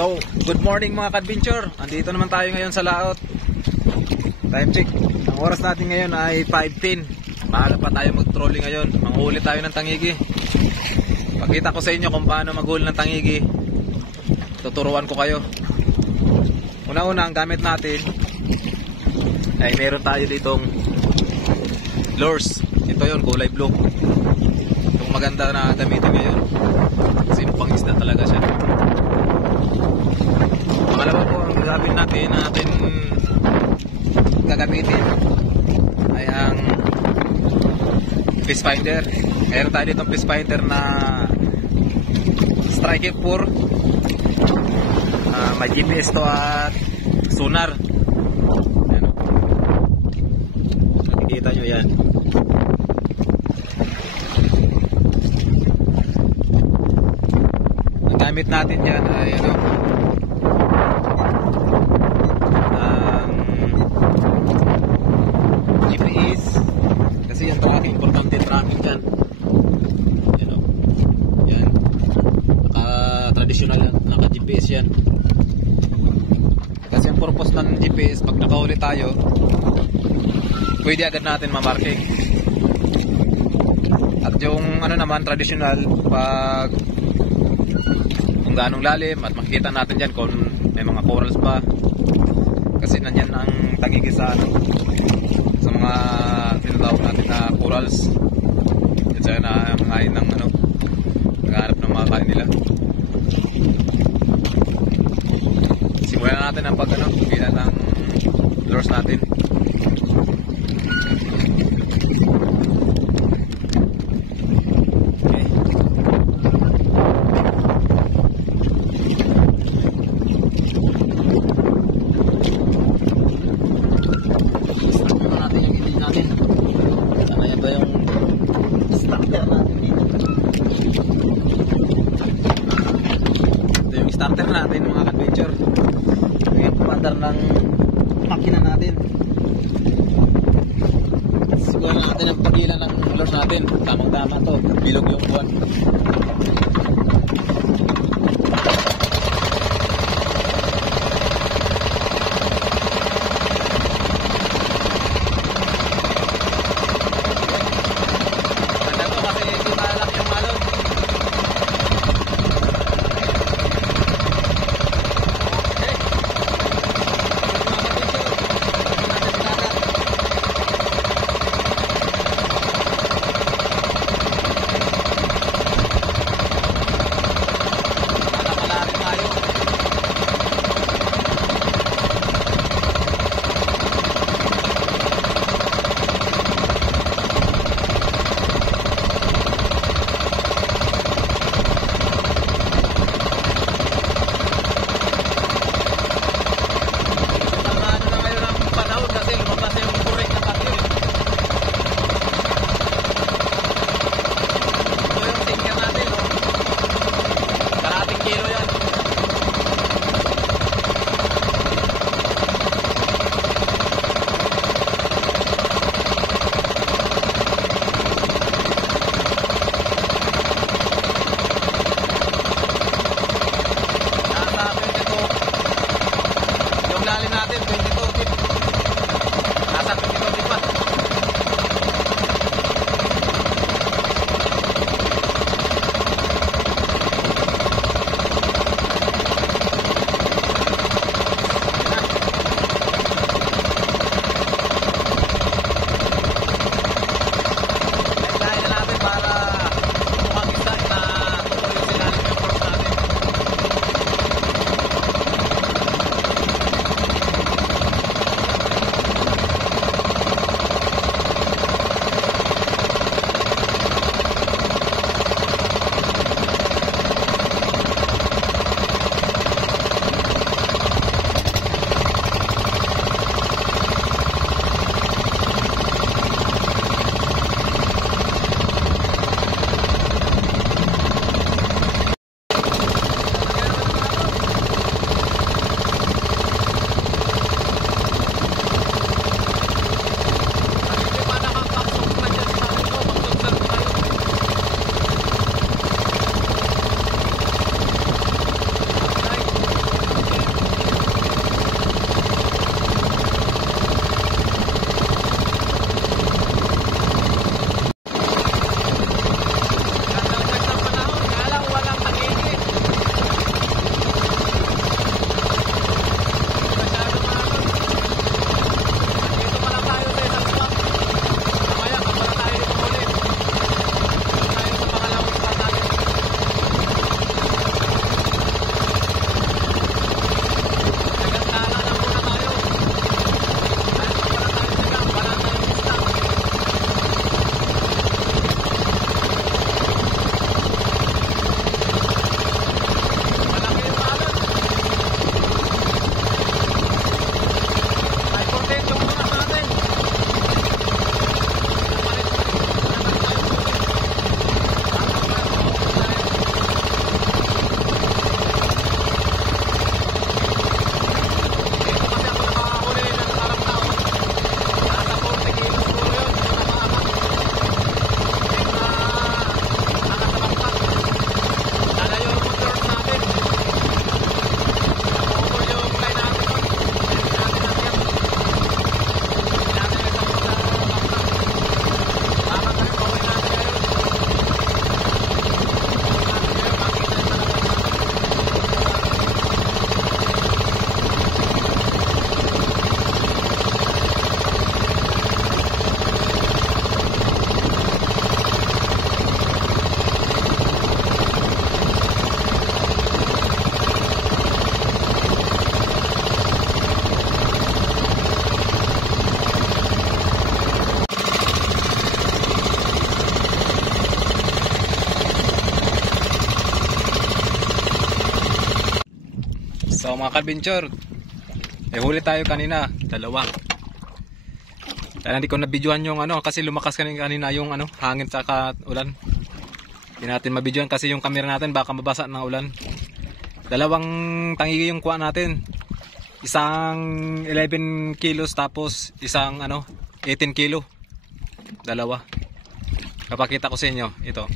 So, good morning mga ka-adventure. Andito naman tayo ngayon sa laot. Time check. Ang oras natin ngayon ay 5:10. Maaga pa tayo mag-trolling ngayon. Manghuli tayo ng tangigi. Pakita ko sa inyo kung paano maghuli ng tangigi. Tuturuan ko kayo. Una-una, ang gamit natin ay meron tayo ditong lures. Ito yun, kulay blue. Itong maganda na gamitin ngayon. Kasi pang isda talaga siya. Pangalawa po, ang gagawin natin gagamitin ay ang fish finder. Meron tayo ditong fish finder na Strike 4. May GPS to at sonar. Ayan, nakikita nyo yan. Ang gamit natin yan ay GPS, kasi yung tracking, importante tracking dyan. Yan, naka-traditional yan, naka-GPS yan. Kasi ang purpose ng GPS, pag nakahuli tayo, pwede agad natin mamarking. At yung naman, traditional, pag kung ganong lalim, at makikita natin dyan kung may mga corals pa. Kasi nandyan ang tangigi sa mga tinatawag natin na corals. Yan sa'yo na mangain ng naghahanap ng mga kain nila. Simulan na natin ang pagkila ng lures natin. Starter natin mga ka-adventure. Yung pumandar ng makina natin. Siguro natin ang pagila ng lures natin. Tamang-tama to. Bilog yung buwan. So mga ka-adventure, huli tayo kanina, dalawa. Kaya hindi ko nabidyohan yung ano kasi lumakas kanina yung ano, hangin sa ulan. Hindi natin mabidyohan kasi yung camera natin baka mabasa ng ulan. Dalawang tangigi yung kuha natin. Isang 11 kilos tapos isang ano 18 kilo. Dalawa. Kapakita ko sa inyo ito.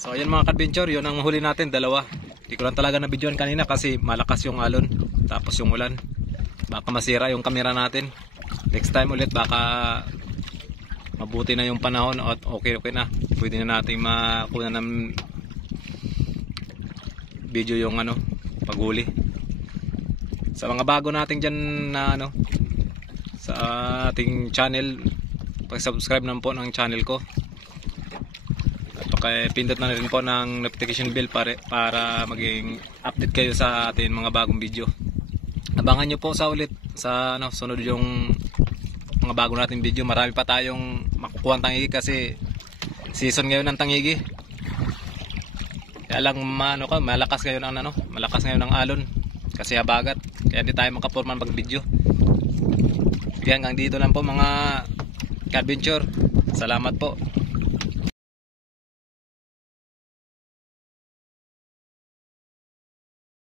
So ayan mga ka-adventure, yun ang huli natin, dalawa. Hindi ko lang talaga na-videoan kanina kasi malakas yung alon, tapos yung ulan. Baka masira yung camera natin. Next time ulit baka mabuti na yung panahon at okay na. Pwede na natin makuha ng video yung ano, paghuli. Sa mga bago natin dyan na ano, sa ating channel, pag-subscribe naman po ng channel ko. Kaya pindot na rin po ng notification bell para maging update kayo sa ating mga bagong video. Abangan nyo po sa ulit sa ano, sunod yung mga bago nating video. Marami pa tayong makukuha ng tangigi kasi season ngayon ng tangigi. Kaya lang malakas ngayon ang ano, malakas ngayon ang alon kasi habagat. Kaya hindi tayo makapurman pag video. Kaya hanggang dito lang po mga ka-adventure. Salamat po.